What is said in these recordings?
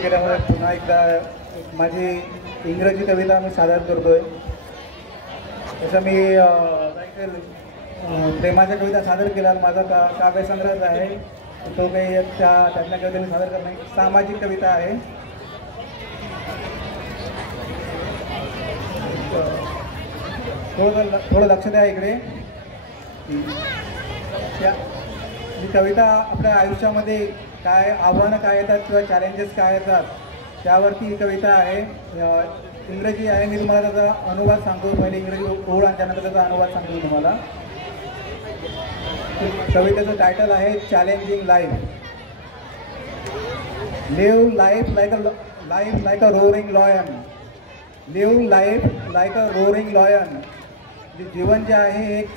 उपस्थित केल्यामुळे पुन्हा एकदा माझी इंग्रजी कविता मी सादर करतोय। तसं मी प्रेमाच्या कविता सादर केल्या, माझा काव्यसंग्रह आहे तो काही त्यातल्या कविता मी सादर करत नाही, सामाजिक कविता आहे। थोडं लक्ष द्या इकडे। ही कविता आपल्या आयुष्यामध्ये काय आव्हानं काय येतात किंवा चॅलेंजेस काय येतात त्यावरती ही कविता आहे। इंग्रजी आहे, मी तुम्हाला त्याचा अनुवाद सांगतो। पहिले इंग्रजी ओळ आणि त्यानंतर त्याचा अनुवाद सांगतो तुम्हाला। कवितेचं टायटल आहे challenging life. Live life like a roaring lion. Live life like a roaring lion. जीवन जे आहे एक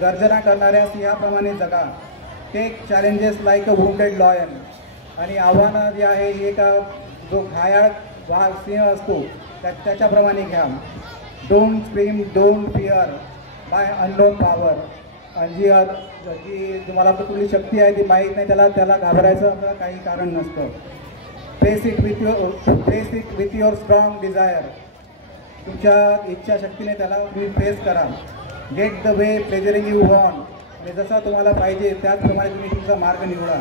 गर्जना करणाऱ्या सिंहाप्रमाणे जगा। Take challenges like a wounded lion. आणि आव्हानं जे आहे हे का जो घायाळ वाघ सिंह असतो त्याच्याप्रमाणे घ्या। Don't scream don't fear by unknown power. आणि जी तुम्हाला कुठली शक्ती आहे ती माहीत नाही त्याला घाबरायचं काही कारण नसतं। Face it with your strong desire. तुमच्या इच्छाशक्तीने त्याला तुम्ही फेस करा। Get the way pleasuring you want. म्हणजे जसा तुम्हाला पाहिजे त्याचप्रमाणे तुम्ही तुमचा मार्ग निवडा।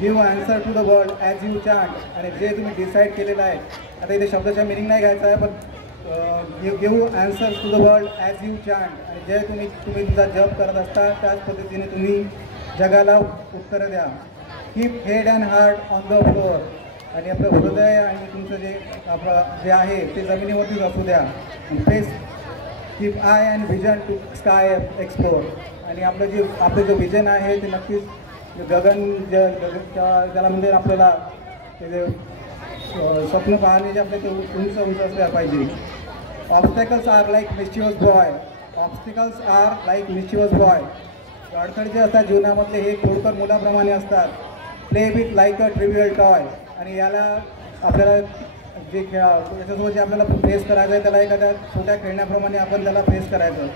Give answer to the world as you chant. आणि जे तुम्ही डिसाईड केलेलं आहे, आता इथे शब्दाचा मिनिंग नाही घ्यायचा आहे, पण give answer to the world as you chant. आणि जे तुम्ही तुमचा जप करत असता त्याच पद्धतीने तुम्ही जगाला उत्तरं द्या। Keep head and heart on the floor. आणि आपलं हृदय आणि तुमचं जे आहे ते जमिनीवरतीच असू द्या। Face keep eye and vision to sky explore. आणि आपलं जो विजन आहे ते नक्कीच गगन त्याला म्हणजे आपल्याला ते जे स्वप्न पाहण्याचे आपले ते उंच असल्या पाहिजे। Obstacles are like mischievous boy. Obstacles are like mischievous boy. अडथळे जे असतात जीवनामधले हे खोडकर मुलाप्रमाणे असतात। Play with like a trivial toy. आणि याला आपल्याला जे याच्यासोबत जे आपल्याला फेस करायचं आहे त्याला एखाद्या छोट्या खेळण्याप्रमाणे आपण त्याला फेस करायचं।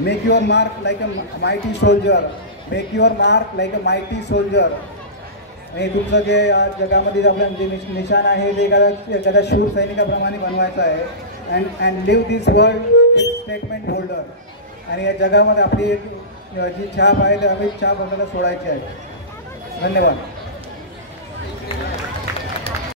Make your mark like a mighty soldier. Make your mark like a mighty soldier. आणि तुमचं जे जगामध्ये आपलं जे निशाण आहे ते एखाद्या शूर सैनिकाप्रमाणे बनवायचं आहे। And live this world with statement holder. आणि या जगामध्ये आपली एक जी छाप आहे ती आम्ही छाप आपल्याला सोडायची आहे। धन्यवाद।